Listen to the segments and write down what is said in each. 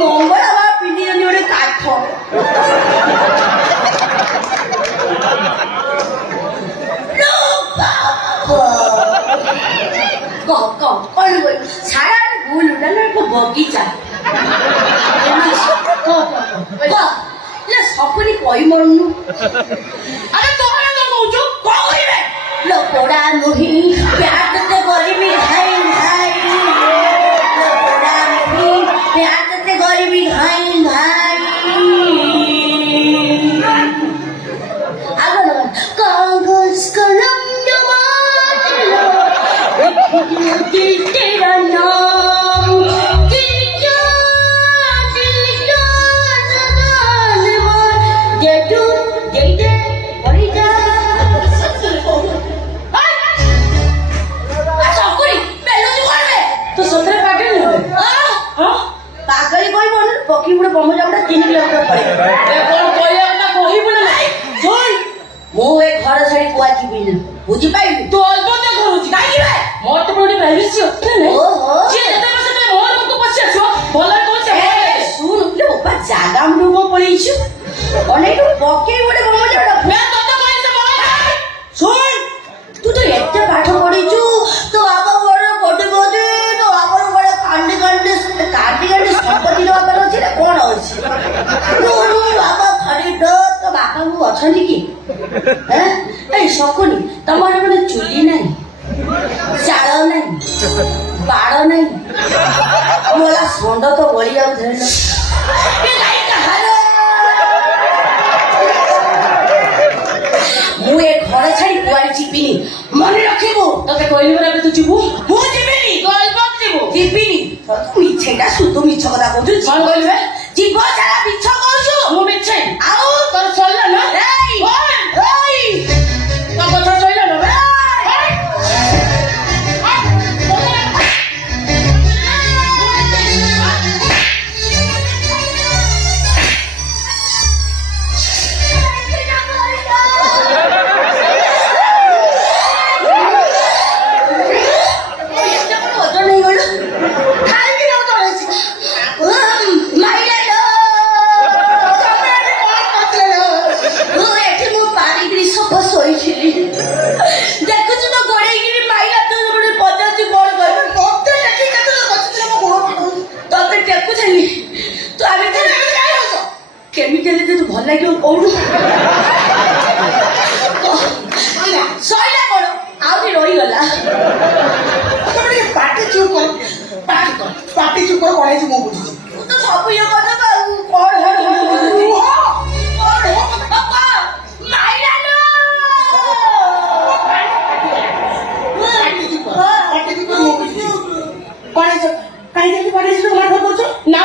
ମଙ୍ଗଳ ବା ପିନ୍ଧିଛନ୍ତି ଗୋଟେ କାଠ সারা ভুল বগিচা সকলে কই মরনু আরে তোমরা তো কইছো কইবে লোকড়া নহি প্যাটতে গরিবি হাই হাই লোকড়া নহি প্যাটতে গরিবি হাই হাই আগো কাগজ কলম জমালো দিল তেরা নাম পকি পুরো বম যাওটা 3 কিলোমিটার পড়ে কোন কইলাটা কহিব না শুন মো এ ঘর ছাড়ি কুয়া ଯିବିନି বুঝি পাইবি তো অল্পতে করুছি কাই দিবে মোর তো বড়ি প্রাইভেসি আছে না ওহো যে যেতে বসে তো মোর মুখ পছে আছো বলা কইছে শুন লে বাবা জাগা মুখ পড়েইছো অনেক পকি বড় বম যাওটা মে তত কইছে বল শুন তুই তো একটা পাঠ পড়িছো তো বাবা বড় কোটে কোটে তো বাবা বড় কান্ডে কান্ডে সম্পত্তি বাবার আছে না কোন আছে বাবা ঘরে তো বাবা বউ অଛନ୍ତି কি হ্যাঁ এই সকনি তোমার মানে চুলি নাই চাଳ নাই ବାଳ নাই মোলা ଷଣ୍ଢ ତ ବଳି ଯାଉ ଧରିଲ ମୁଁ ଏ ଘର ଛାଡି କୁଆଡେ ଯିବିନି ମନେ ରଖିବୁ ତତେ କହିଲି ପରା ଏବେ ତୁ ଯିବୁ ମୁଁ ଯିବିନି ଯିବିନି ମିଛେଟା ସୁଧ ମିଛ କଥା କହୁଛୁ କଣ କହିଲୁ ଯିବ ସାରା ମିଛ କହୁଛୁ ମୁଁ ମିଛ ଆଉ ତୋର ଚଳିଲା ନା ତୋ କଥା ଚଳିଲା ନା କେମିତି ତୁ ଭଲ ଲାଗିବ କହୁନୁ ସଇଲା କଣ ଆହୁରି ରହିଗଲା ପାଟି ଚୁପ ପାଟି ଚୁପ କଣ ହେଇଛି ମୁଁ ବୁଝୁଛି ତ ସବୁ ଇଏ କଥା କଣ ନା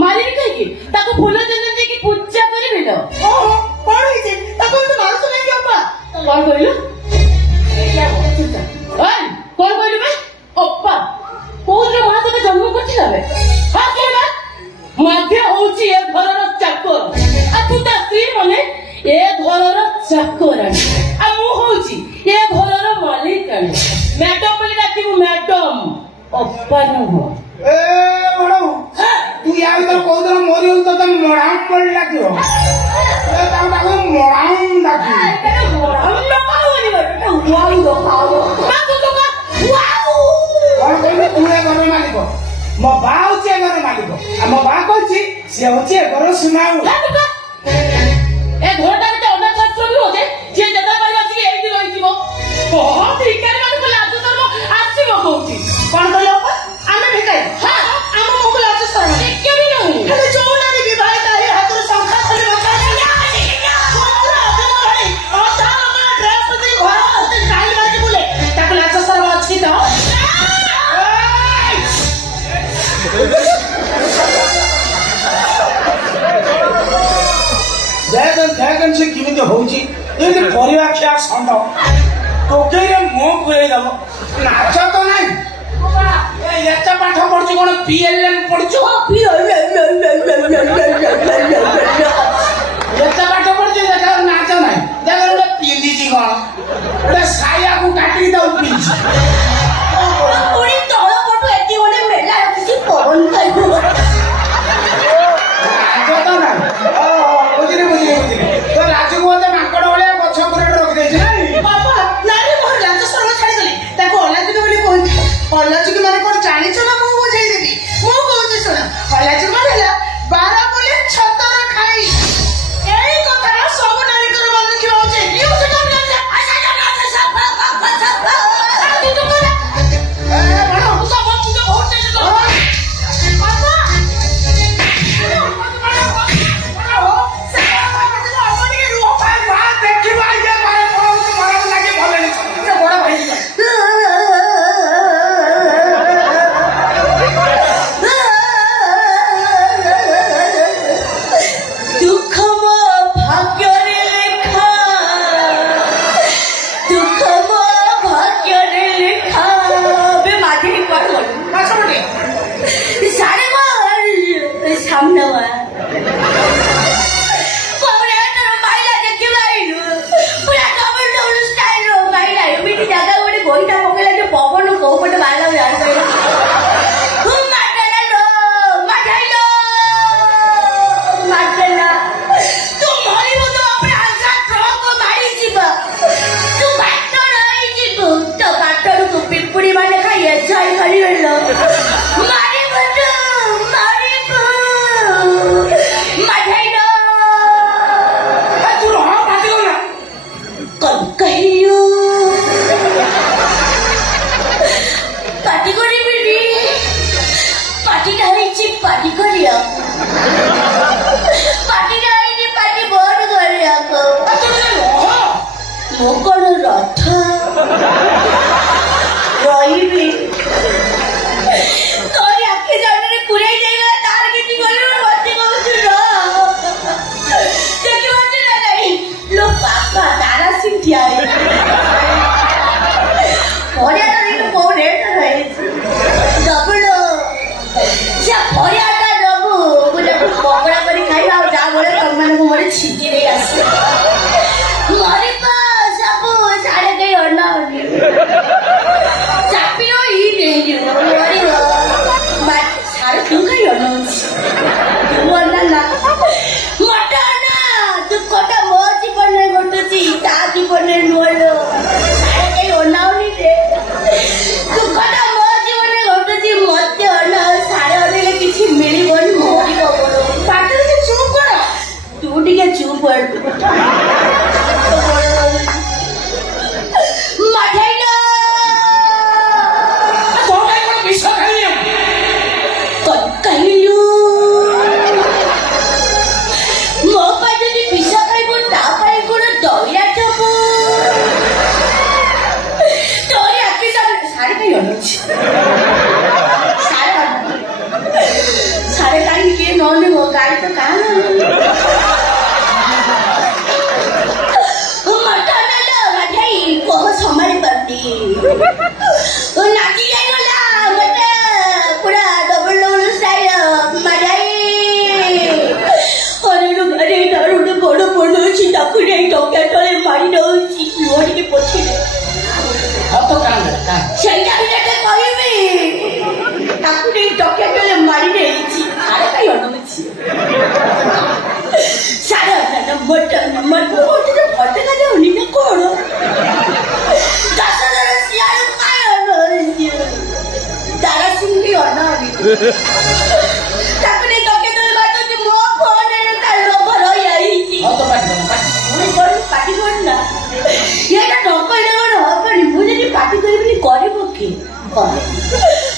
ମାରିବି କାହିଁକି ତାକୁ ଫୁଲ ଚନ୍ଦନ ଦେଇକି ପୂଜା କରିବି ନା ଓହୋ କଣ ହେଇଛି ତାକୁ ଏମିତି ମାରୁଛ ନାଇଁ ଅପା କଣ କହିଲୁ କଣ କହିଲୁ ବେ ଅପା କୋଉଥିରେ ମା ତତେ ଜନ୍ମ କରିଥିଲା ବେ ହଁ କହିବା ମଧ୍ୟ ହଉଛି ଏ ଘରର ଚାକର ଆଉ ତୁ ତା ସ୍ତ୍ରୀ ମାନେ ଏ ଘରର ଚାକରାଣୀ ଆଉ ମୁଁ ହଉଛି ଏ ଘରର ମାଲିକାଣୀ ମ୍ୟାଡମ ବୋଲି ଡାକିବୁ ମ୍ୟାଡମ ଅପା ନୁହଁ ए बड़ो तू या तो कोन मोरी तो तम मोराम पड़ लागियो ए ताऊ ताऊ मोराम लागी मोराम न पावनी बटा वाऊ दो खाओ ना तो वाऊ और कोई तू ए घर मालिक मो बाऊ चे घर मालिक आ मो बा कहछि से होछि घर सुनाऊ ए घरटा के अना छत्र भी होते जे जदा बाई बसी एई दी रही जीवो बहुत भिकारी मान को लाजु शर्म आसीबो कहउछि कोन कहलो आमे भिकारी हां आम मुख लाजु शर्म के भी नहीं खाली चौनारी भी भाई तारी हाथ संख्या खाली बता देखन से किमिति होउची एते परिवा खिया संड टोकेरे मो कुए दब नाच तो नाही ए एता पाठ पढछु कोन पीएलएम पढछु एता पाठ पढछु देखा नाच नाही देखा ओडे पिंदी जी कोन ओडे साया को काटी दउ पिंची ओडी तळ पटु एति ପାଟି କରିବାକୁ ପାଟିରେ ଆଇନି ପାଟି ବନ୍ଦ କରିବାକୁ ମୁଁ କଣ ରଥ ରହିବି ତୋରି ଆଖି ଜଣରେ ପୁରେଇ ଦେଇଗଲା ତାର କିଛି ଗଲେ ମତେ କହୁଛୁ ଦେଖିପାରୁଛୁ ନା ନାଇଁ ଲୋ ବାପା ତାରା ସିଂ ଠିଆ ହେଇଛି ପରିବାଟା ଦେଖି କୋଉ ରେଟ୍ ରହିଛି ଡବଲ ସେ ପରିବାଟା ଦବୁ ଗୋଟେ ପକୋଡ଼ା କରି ଖାଇବା ଆଉ ଯାହା ବଳେ ତମମାନଙ୍କୁ ମୋର ଛିଞ୍ଚି ଦେଇ ଆସିବ ମରିବ ସବୁ ସାଡ଼େ କେହି ଅନାଉନି ଚାପିବ ଇ ନେଇଯିବ ମରିବ ସାଡ଼େ ତୁ କାହିଁ ଅନାଉଛି ତୁ ଅନା ନା ମତେ ଅନା ଦୁଃଖଟା ମୋ ଜୀବନରେ ଘଟୁଛି ତା ଜୀବନରେ ନୁହଁ ସାଡ଼େ କେହି ଅନାଉନି ରେ ଦୁଃଖଟା ମୋ ଜୀବନରେ ଘଟୁଛି ମତେ ଅନାଉ ସାଡ଼େ ଅନେଇଲେ କିଛି ମିଳିବନି ମରିବ ବଡ଼ ପାଟିରେ ଟିକେ ଚୁପ୍ କର ତୁ ଟିକେ ଚୁପ୍ କର सारे टाइम के नॉन वो गाड़ी तो कहाँ ना मटन ना मजाई बहुत हमारे पति वो नाची जाएगा मटे पूरा डबल डबल स्टाइल मजाई और लोग अरे दारू ने बड़ो बड़ो चिता कुड़े टोके टोले मारी दो ची लोड के पोछे अब तो काम करता शेंगा भी लेके कोई भी ताकू ने टोके टोले मारी दे ची अरे कहीं और नहीं सारा ना मटन मटन तो फटे का जो नहीं ना कोड़ो 10,000 सियार काय हो दारा सिंह भी और ना अभी ताकू ने टोके टोले मारो जो मो फोन है ना लो भरो यही थी हाँ तो पार्टी करना ये ना नौकर ने वो नौकर नहीं मुझे नहीं पार्टी करी भी नहीं करी बोके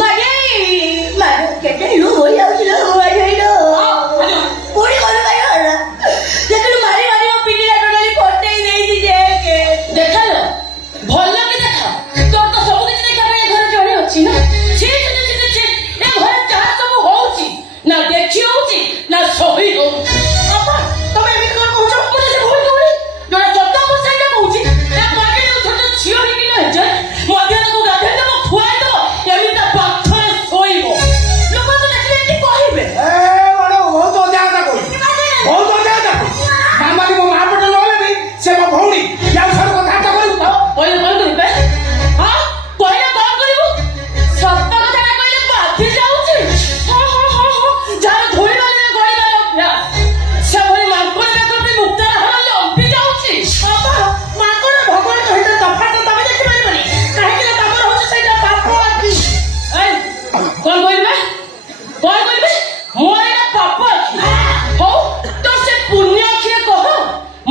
मारे मारे कहते लो हो या उस लो हो या लो पूरी करो भाई और लेकिन मारी मारी वो पीटी ना टोटली फोड़ते ही नहीं थी के देखा लो भल्ला के देखा तो सब कुछ देखा मैं घर जोड़े होची ना छी छी ए घर चाह सब होची ना देखी होची ना सही हो अपा तमे एमित कोन कहू छ मुझे से भूल गई जोड़ा सत्ता को साइड कहूची ए मागे जो छोट छियो ही कि ना जे मध्य को गाधे दो खुआई दो एमित पाखरे सोइबो लोक तो देखले कि कहिबे ए बड़ो हो तो जाता कोई हो तो जाता मामा को मां पटल होले भी से मो भौणी या सर को थाटा करू तो पहिले कोन करबे हां पहिले कोन करबू सत्ता को थाटा कइले बाथी जाउची हां हां हां जार धोई वाले गोड़ी वाले अभ्यास से भई मांकोड़ में तो भी मुक्त रहला लंबी जाउची बाबा मांकोड़ भगवान कहिते तफा तो तमे देखि पारिबनी काहे कि तमर होछ सेटा पाप आकी ए कोन बोलबे मोर एटा पाप आकी हो तो से पुण्य आखी कह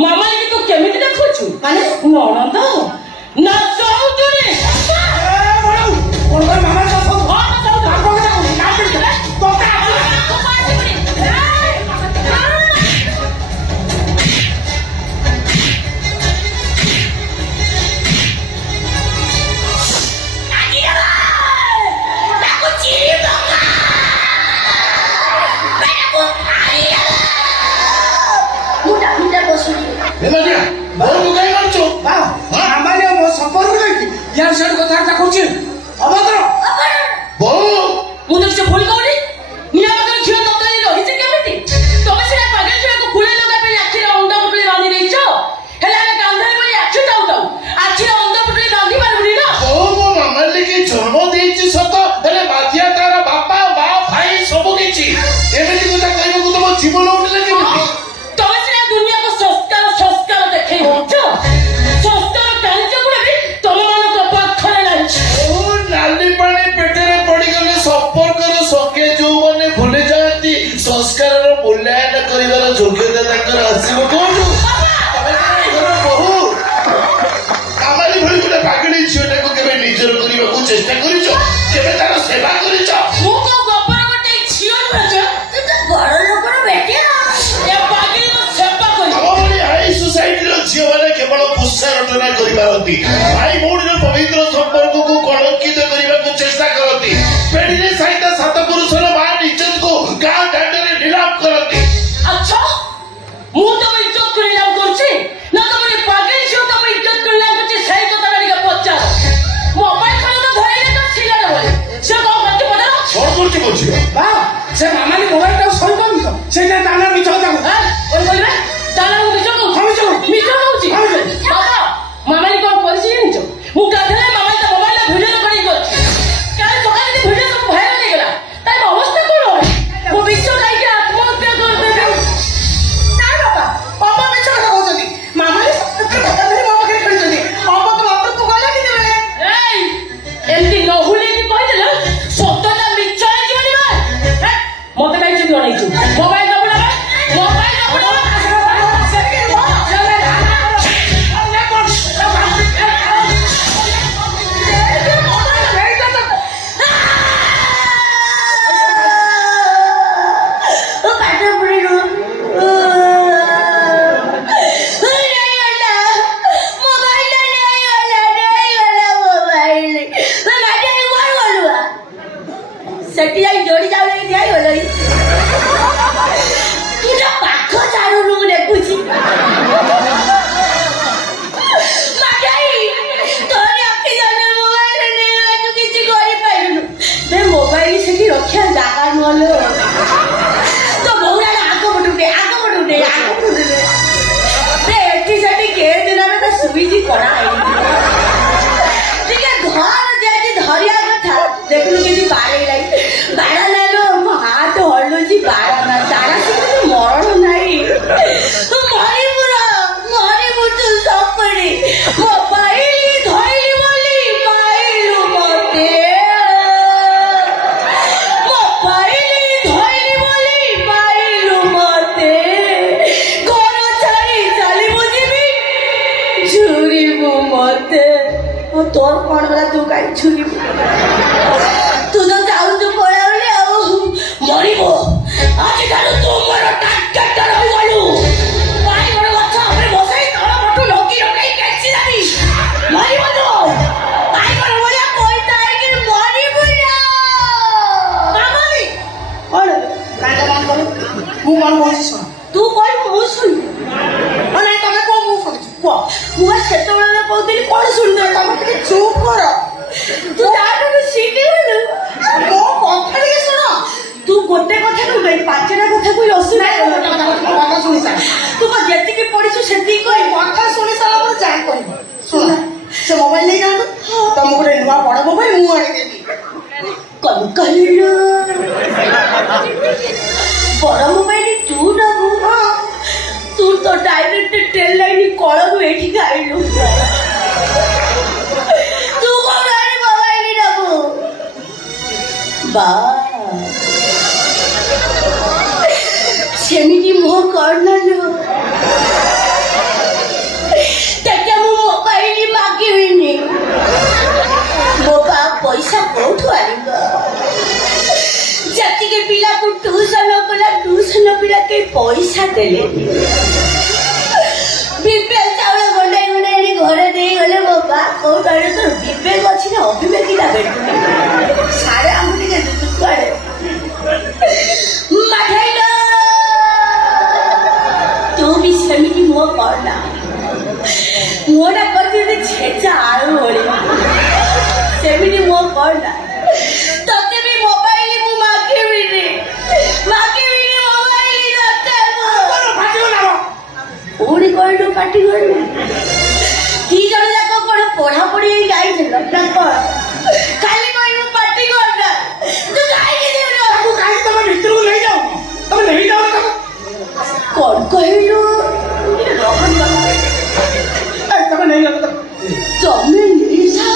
मामा की तू केमिति देखुछु माने ननंद ना चौधरी ए बड़ो कोन मामा का सब हां चौधरी आपको क्या ना पड़े तो का आपको पास पड़ी हेमदिया बोल तू काय करछो हां आमाले मो संपर्क नहीं यार सर कथा ता करछि अभद्र बोल ମୁଁ ତ କିଛି ଭୁଲ କହୁନି ମିଆ ପାଖରେ ଝିଅ ତରକାରୀ ରହିଛି କେମିତି ତମେ ସିନା ପାଗଳ ଝିଅକୁ ଫୁଲେ ଲଗା ପାଇଁ ଆଖିରେ ଅଣ୍ଡ ପୁଟୁଳି ବାନ୍ଧି ଦେଇଛ ହେଲେ ଆମେ କାନ୍ଧରେ ପାଇଁ ଆଖି ଟାଉ ଟାଉ ଆଖିରେ ଅଣ୍ଡ ପୁଟୁଳି ବାନ୍ଧି ପାରିବୁନି ନା ଓ ମୋ ମାମାଲି କି ଜନ୍ମ ଦେଇଛି ସତ ହେଲେ ବାଧ୍ୟ ତାର ବାପା ମା ଭାଇ ସବୁ କିଛି ଏମିତି କଥା କହିବାକୁ ତମ ଜୀବନ ଉଠିଲେ କେମିତି ତମେ ସିନା ଦୁନିଆକୁ ସଂସ୍କାର ଦେଖେଇ ହଉଛ ସଂସ୍କାର କାର୍ଯ୍ୟ ଗୁଡା ବି ତମମାନଙ୍କ ପାଖରେ ନାହିଁ ଓ ନାଲି ପାଣି ପେଟରେ ପଡିଗଲେ ସମ୍ପର୍କର ସଖେ ଯୋଉମାନେ ଭୁଲି ଯାଆନ୍ତି ସଂସ୍କାରର ମୂଲ୍ୟାୟନ କରିବାର ଯୋଗ୍ୟତା ତାଙ୍କର ଆସିବ କୋଉଠୁ ତମେ ଘର ବହୁ କାମାଲି ଭଳି ଗୋଟେ ପାଗଳି ଝିଅଟାକୁ କେବେ ନିଜର କରିବାକୁ ଚେଷ୍ଟା କରିଛ କେବେ ତାର ସେବା କରିଛ ମୁଁ କଣ ଗୋବର ଗୋଟେ ଝିଅ ନୁହେଁ ସେ ମାମାଲି ମୋବାଇଲଟାକୁ ସରି ପାରୁନି ତ ସେଇଟା ତାନା ମିଛ କଥା କହୁଛି। କଣ କହିବେ ତାହେଲେ ମୁଁ ମିଛ କହୁଛି ହଁ, ମିଛ କହୁଛି। ମିଛ କହୁଛି ହଁ, ମିଛ କହୁଛି। ବାବା ମାମାଲି କଣ କରିଛି ଜାଣିଛ ମୁଁ ଗାଧେଇଲେ ମାମାଲି ତା ମୋବାଇଲରେ ଭିଡିଓ କରିକି କରିଛି କାଲି ସକାଳେ ଯଦି ଭିଡିଓ ସବୁ ଭାଇରାଲ ହେଇଗଲା ତାର ଅବସ୍ଥା କଣ ହବ ମୁଁ ମିଛ ଖାଇକି ଆତ୍ମହତ୍ୟା କରିଦେବି ନା ବାପା ବାପା ମିଛ କଥା କହୁଛନ୍ତି ମାମାଲି ସତରେ କଥା ଧରି ମୋ ପାଖରେ ଖେଳିଛନ୍ତି ବାପା ତ ବାପା ତୁ ଗଲା କେତେବେଳେ ଏଇ ଏମିତି ନହୁଲେଇକି କହିଦେଲ ସତଟା ମିଛ ହେଇଯିବନି ବା ମତେ କାହିଁ ଚୁପି ଅନେଇଛୁ ମୋବାଇଲ ଦବୁ ନା ମୋବାଇଲ ଦବୁ ନା ସେଠି ଯାଇ ଯୋଡି ଯାଉ ଲାଗି ଠିଆ ହେଇଗଲଣି ନିଜ ପାଖ ଚାରୁରୁ ମୁଁ ଦେଖୁଛି କିଛି କରିପାରିଲୁନୁ ବେ ମୋବାଇଲ ସେଠି ରଖିବା ଜାଗା ନୁହଁଲୋ ତ ବହୁରାଣ ଆଗ ପଟୁ ଉଠେ ଏଠି ସେଠି କେଏ ଦିନରେ ତ ସୁଇଚି କଣା ହେଇନି ଟିକେ ଘର ଯାଇକି ଧରିବା କଥା ଦେଖୁନୁ କିଛି ବାଡ଼େଇ ବାଡ଼ା ନାଇଲୋ ମୋ ହାତ ହଲୁଛି ବାଡ଼ା ନା ତାରା ସେମିତି ମରଣ ନାହିଁ ମରିବୁ ତୁ ସପରି ମୋବାଇଲ ଧଇଲି ବୋଲି ପାଇଲୁ ମତେ ମୋବାଇଲ ଧଇଲି ବୋଲି ପାଇଲୁ ମତେ ଘର ଛାଡ଼ି ଚାଲିବୁ ଯିବି ଝୁରିବୁ ମତେ ତୋର କଣ ଗଲା ତୁ କାହିଁ ଝୁରିବୁ ତୁ ତ ଯାଉଛୁ ପଳାଉଲି ଆଉ ମରିବୁ ଆଜିଠାରୁ ତୁ ମୋର ଟାର୍ଗେଟ ରହିଗଲୁ ବାଇଗଣ ଗଛ ଉପରେ ବସେଇ ତଳ ପଟୁ ଲଗି ଲଗାଇ କେଞ୍ଚି ଦେବି ମରିବୁ ତୁ ବାଇଗଣ ଭଳିଆ ପଇତା ହେଇକି ମରିବୁ ନା ମାମାଲି କଣ କାଣ୍ଡ ବନ୍ଦ କର ମୁଁ କଣ କହୁଛି ଶୁଣ ତୁ କହିବୁ ମୁଁ ଶୁଣିବି ନାଇଁ ତମେ କଣ ମୁଁ ଶୁଣୁଛି କୁହ ମୁଁ ସେତେବେଳେ କହୁଥିଲି କଣ ଶୁଣିଦେବ ତମେ ଟିକେ ଚୁପ୍ କର ତୁ ତାଠୁ ଶିଖିଗଲୁ ମୋ କଥା ଟିକେ ଶୁଣ ତୁ ଗୋଟେ କଥା କହିବି ପାଞ୍ଚଟା କଥା କହି ଅସୁବିଧା କଥା ଶୁଣି ସାର ତୁ କଣ ଯେତିକି ପଢିଛୁ ସେତିକି କହିବୁ କଥା ଶୁଣି ସାରିଲା ପରେ ଯାହା କହିବ ଶୁଣ ସେ ମୋବାଇଲ ନେଇ ଯାଆନ୍ତୁ ତମକୁ ଗୋଟେ ନୂଆ ବଡ ମୋବାଇଲ ମୁଁ ଆଣିଦେବି କଣ କହିଲୁ ବଡ ମୋବାଇଲ ତୁ ନବୁ ତୁ ତ ଡାଇରେକ୍ଟ ଟ୍ରେନ ଲାଇନ କଳରୁ ଏଠିକି ଆଇଲୁ ତୁ କଣ ଆଣି ମୋବାଇଲ ନବୁ ବା ସେମିତି ମୁହଁ କରନାଲୁ ତେତେ ମୁଁ ମୋବାଇଲ ମାଗିବିନି ମୋ ବା ପଇସା କୋଉଠୁ ଆଣିବ ଯେତିକି ପିଲାକୁ ଟ୍ୟୁସନ କଲା ଟ୍ୟୁସନ ପିଲା କେହି ପଇସା ଦେଲେନି ବିବେକ ଚାଉଳ ଗଣ୍ଡାଇ ଗଣ୍ଡାଇ ଘରେ ଦେଇଗଲେ ମୋ ବା କୋଉଠୁ ଆଣିବ ତୋର ବିବେକ ଅଛି ନା ଅବିବେକିଟା ବେଟୁନି ସାରେ ଆମକୁ ଟିକେ କୁଆଡେ ମାଠାଇଲ ତୁ ବି ସେମିତି ମୁହଁ କରନା ମୁହଁଟା କରିଛି ଛେଚା ଆଳୁ ଭଳି ସେମିତି ମୁହଁ କରନା ତତେ ବି ମୋବାଇଲ ମୁଁ ମାଗିବିନି ମୋବାଇଲ ପୁଣି କହିଲୁ ପାଟି କରିଲୁ ଦି ଜଣ ଯାକ କଣ ପଢାପଢି ଯାଇଥିଲ ନା କଣ ଖାଲି କହିବୁ ପାଟି କରନା ତୁ କାହିଁକି ଦେଉନ ତାକୁ କାହିଁ ତମେ ଭିତରକୁ ନେଇଯାଉ ତମେ ନେଇଯାଉ ତାକୁ କଣ କହିଲୁ ତମେ ନେଇଯାଉ ତାକୁ ତମେ ନିଶା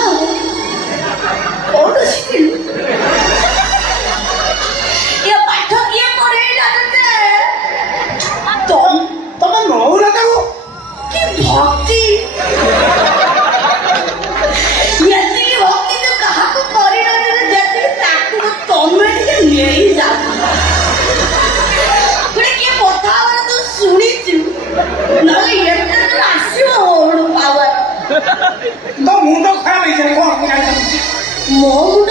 କଣ ଶିଖିଲୁ ଏ ପାଠ କିଏ ପଢେଇଲା ତତେ ତମେ ନଉନ ତାକୁ କି ଭକ୍ତି ଏତିକି ଭକ୍ତି ତୁ କାହାକୁ କରିନଥିଲୁ ଯେତିକି ତାକୁ ତମେ ଟିକେ ନେଇଯାଉ ଗୋଟେ କିଏ କଥା ହବାର ତୁ ଶୁଣିଛୁ ନହେଲେ ଏତେ ତୋର ଆସିବ ପାୱାର ତ ମୁଣ୍ଡ ଖରାପ ହେଇଯାଏ କଣ ମୁଁ ଜାଣିଛି ମୋ ମୁଣ୍ଡ